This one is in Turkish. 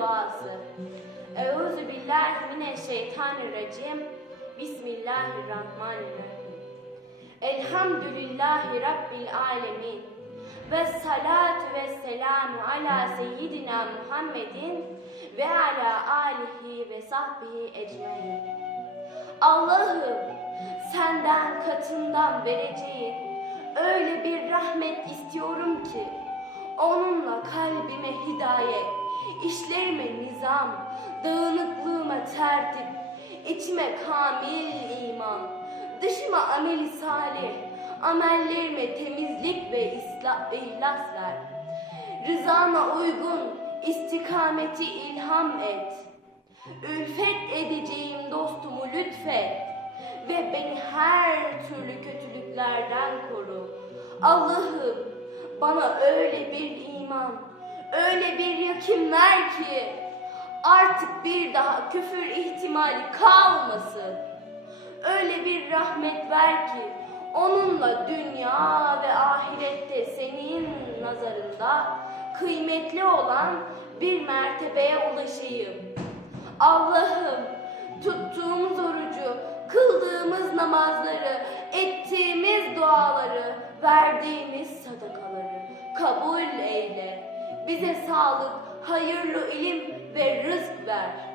duası. Euzu billahi mineşşeytanirracim. Bismillahirrahmanirrahim. Elhamdülillahi Rabbil alemin. Ve salatu ve selamu ala seyyidina Muhammedin ve ala alihi ve sahbihi ecmain. Allah'ım senden katından vereceğin öyle bir rahmet istiyorum ki onunla kalbime hidayet, işlerime nizam, dağınıklığıma tertip, içime kamil iman, dışıma ameli salih, amellerime temizlik ve islah ve ihlas ver. Rızana uygun istikameti ilham et. Ülfet edeceğim dostumu lütfet ve beni her türlü kötülüklerden koru. Allah'ım bana öyle bir iman, öyle bir yakin ver ki artık bir daha küfür ihtimali kalmasın. Öyle bir rahmet ver ki onunla dünya ve ahirette senin nazarında kıymetli olan bir mertebeye ulaşayım. Allah'ım tuttuğumuz orucu, kıldığımız namazları, ettiğimiz duaları, verdiğimiz sadakaları kabul eyle. Bize sağlık, hayırlı ilim ve rızk ver.